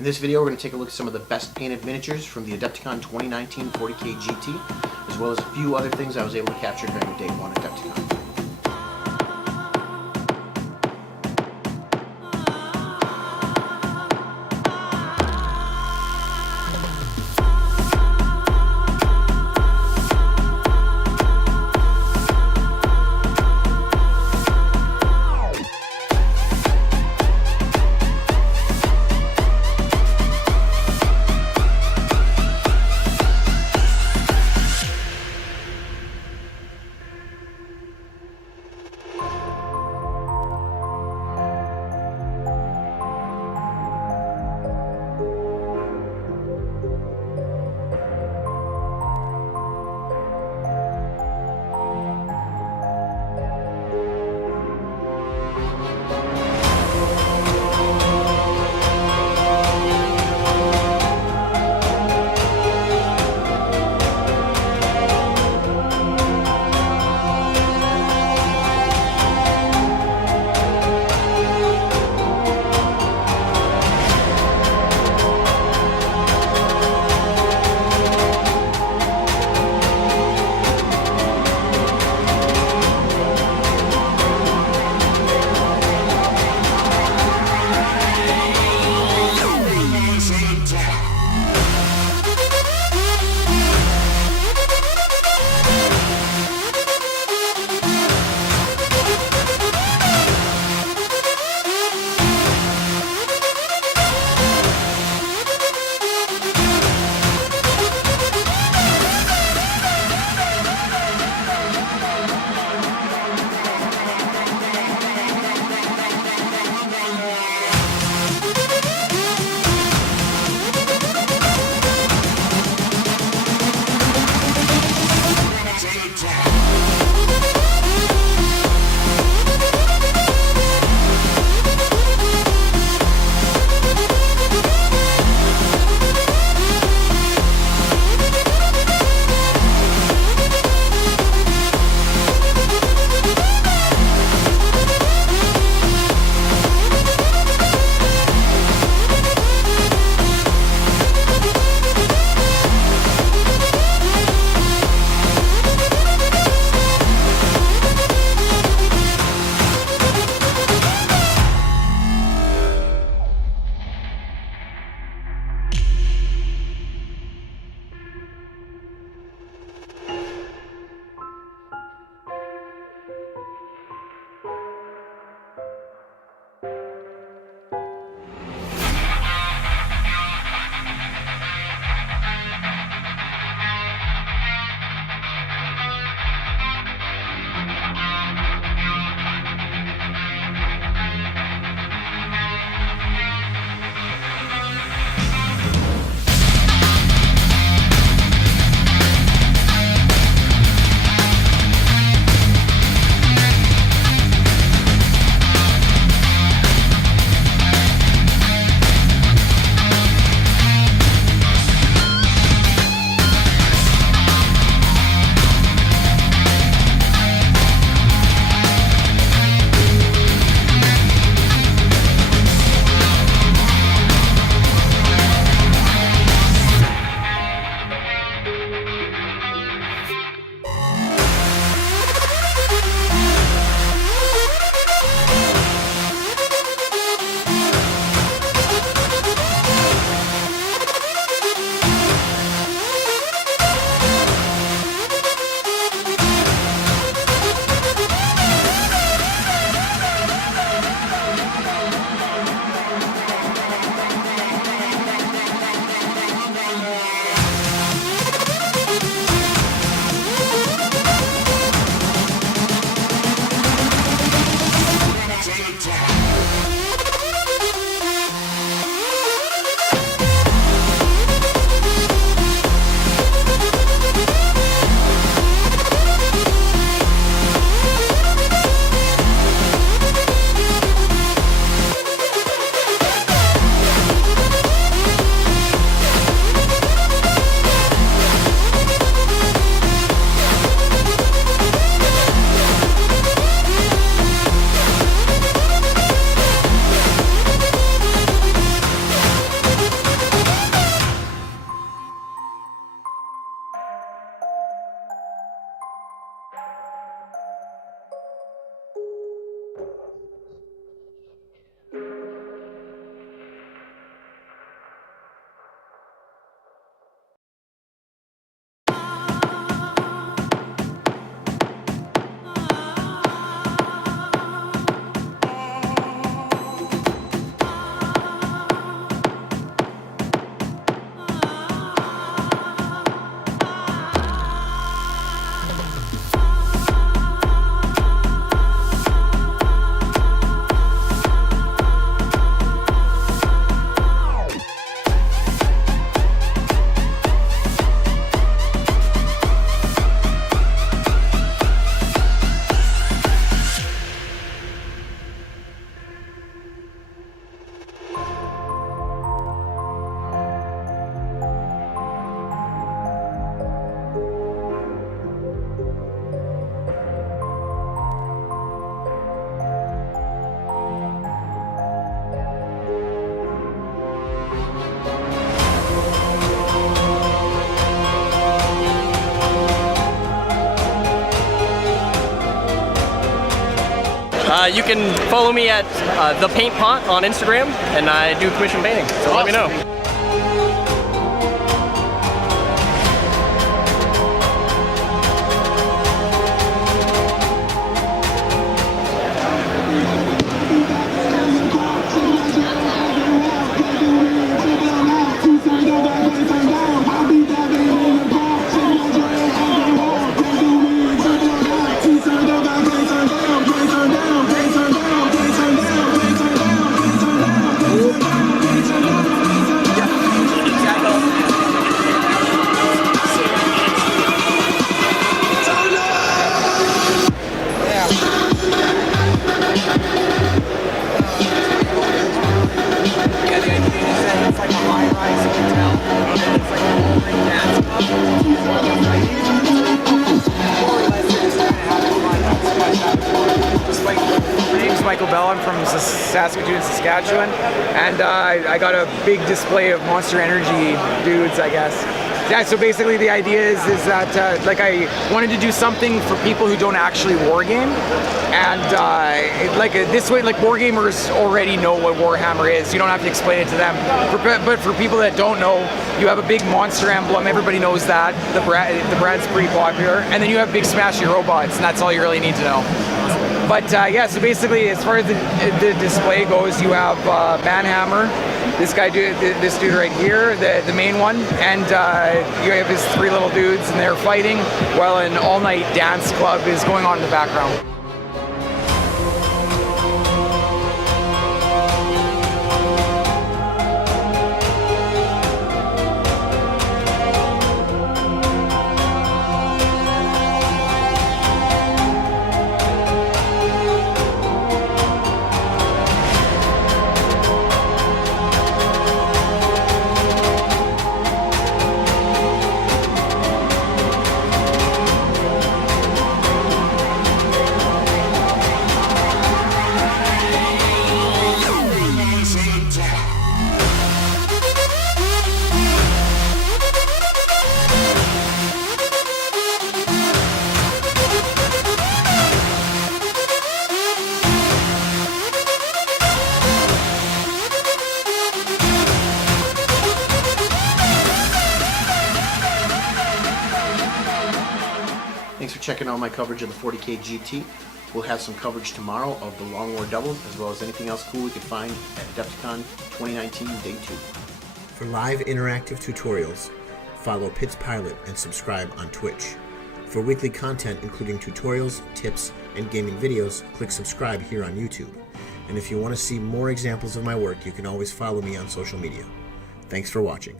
In this video, we're going to take a look at some of the best painted miniatures from the Adepticon 2019 40K GT, as well as a few other things I was able to capture during the Day 1 Adepticon. You can follow me at The Paint Pot on Instagram, and I do commission painting, so let me know. I'm from Saskatoon, and I got a big display of Monster Energy dudes, I guess. Yeah, so basically the idea is that like I wanted to do something for people who don't actually wargame, and this way, like wargamers already know what Warhammer is. You don't have to explain it to them. But for people that don't know, you have a big monster emblem. Everybody knows that. The brand's pretty popular, and then you have big smashy robots, and that's all you really need to know. But yeah, so basically, as far as the display goes, you have Manhammer, this dude right here, the main one, and you have his three little dudes, and they're fighting while an all-night dance club is going on in the background. Thanks for checking out my coverage of the 40K GT. We'll have some coverage tomorrow of the Long War Doubles, as well as anything else cool we can find at Adepticon 2019 Day 2. For live interactive tutorials, follow PittsPilot and subscribe on Twitch. For weekly content including tutorials, tips, and gaming videos, click subscribe here on YouTube. And if you want to see more examples of my work, you can always follow me on social media. Thanks for watching.